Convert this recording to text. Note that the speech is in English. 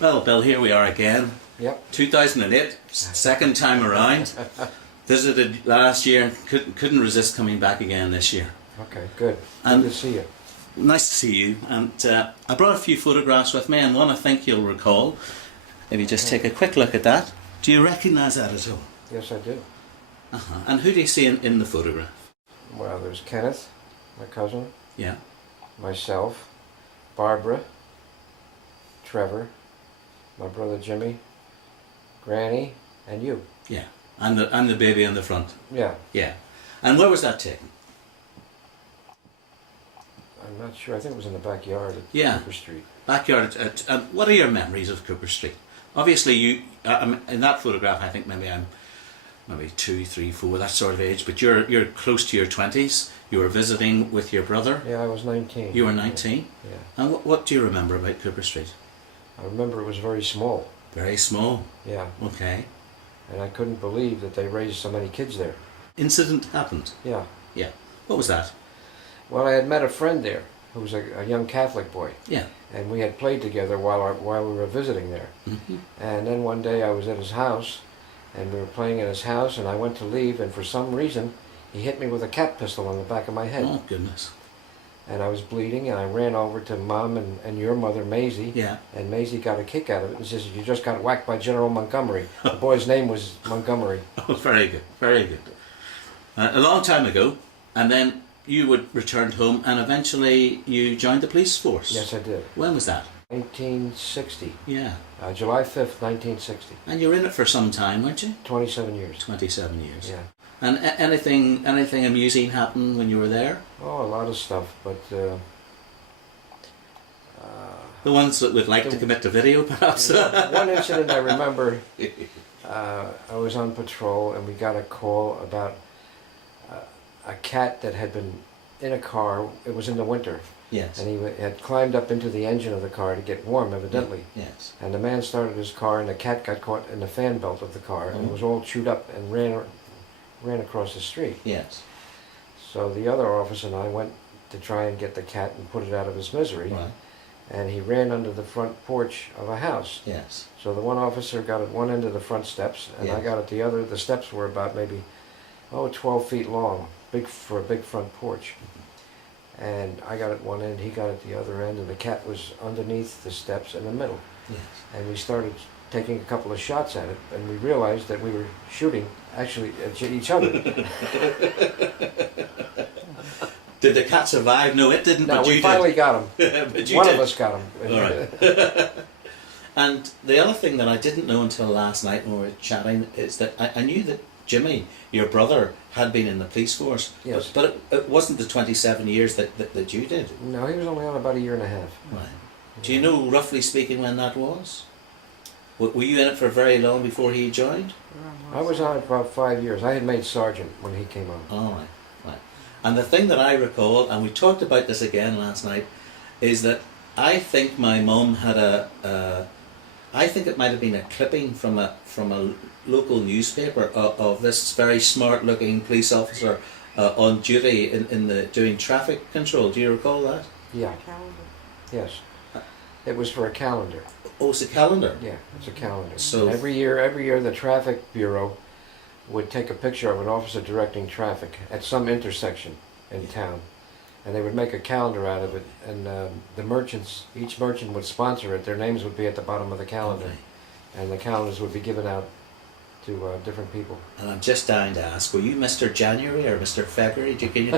Well, Bill, here we are again. Yep. 2008, second time around. Visited last year, couldn't resist coming back again this year. Okay, good. And Good to see you. nice to see you. And I brought a few photographs with me, and one I think you'll recall. If you just take a quick look at that. Do you recognise that at all? Yes, I do. And who do you see in the photograph? Well, there's Kenneth, my cousin, Yeah. myself, Barbara, Trevor, my brother Jimmy, Granny, and you. Yeah. And the baby in the front. Yeah. Yeah. And where was that taken? I'm not sure. I think it was in the backyard at Yeah. Cooper Street. Backyard. What are your memories of Cooper Street? Obviously, you in that photograph. I think maybe I'm 2, 3, 4, that sort of age. But you're close to your 20s. You were visiting with your brother. Yeah, I was 19. You were 19. Yeah. And what do you remember about Cooper Street? I remember it was very small. Very small. Yeah. Okay. And I couldn't believe that they raised so many kids there. Incident happened. Yeah. Yeah. What was that? Well, I had met a friend there who was a young Catholic boy. Yeah. And we had played together while we were visiting there. Mm-hmm. And then one day I was at his house, and we were playing in his house, and I went to leave, and for some reason he hit me with a cat pistol on the back of my head. Oh goodness. And I was bleeding, and I ran over to Mom and your mother, Maisie. Yeah. And Maisie got a kick out of it and says, "You just got whacked by General Montgomery." The boy's name was Montgomery. Oh, very good. Very good. A long time ago, and then you would returned home, and eventually you joined the police force. Yes, I did. When was that? 1960. Yeah. July 5th, 1960. And you were in it for some time, weren't you? 27 years. 27 years. Yeah. And anything amusing happened when you were there? Oh, a lot of stuff, but The ones that would like to commit to video, perhaps? one incident I remember, I was on patrol and we got a call about a cat that had been in a car. It was in the winter. Yes. And he had climbed up into the engine of the car to get warm, evidently. Yes. And the man started his car, and the cat got caught in the fan belt of the car, and it was all chewed up and ran across the street. Yes. So the other officer and I went to try and get the cat and put it out of his misery. Right. And he ran under the front porch of a house. Yes. So the one officer got at one end of the front steps, and I Yes. got at the other. The steps were about maybe 12 feet long, big for a big front porch. And I got at one end, he got at the other end, and the cat was underneath the steps in the middle. Yes. And we started taking a couple of shots at it, and we realized that we were shooting actually at each other. Did the cat survive? No, it didn't. No, but we you finally did. got him. But you One did. of us got him. All right. And the other thing that I didn't know until last night when we were chatting is that I knew that Jimmy, your brother, had been in the police force. Yes. But it wasn't the 27 years that you did. No, he was only on about a year and a half. Right. Do you know, roughly speaking, when that was? Were you in it for very long before he joined? I was on it for about 5 years. I had made sergeant when he came on. All right. Right. And the thing that I recall, and we talked about this again last night, is that I think my mum had I think it might have been a clipping from a local newspaper of this very smart-looking police officer on duty doing traffic control. Do you recall that? Yeah. Yes. It was for a calendar. Oh, it's a calendar. Yeah, it's a calendar. So every year the traffic bureau would take a picture of an officer directing traffic at some intersection in town, and they would make a calendar out of it. And each merchant would sponsor it. Their names would be at the bottom of the calendar, Okay. and the calendars would be given out to different people. And I'm just dying to ask, were you Mr. January or Mr. February? Can you...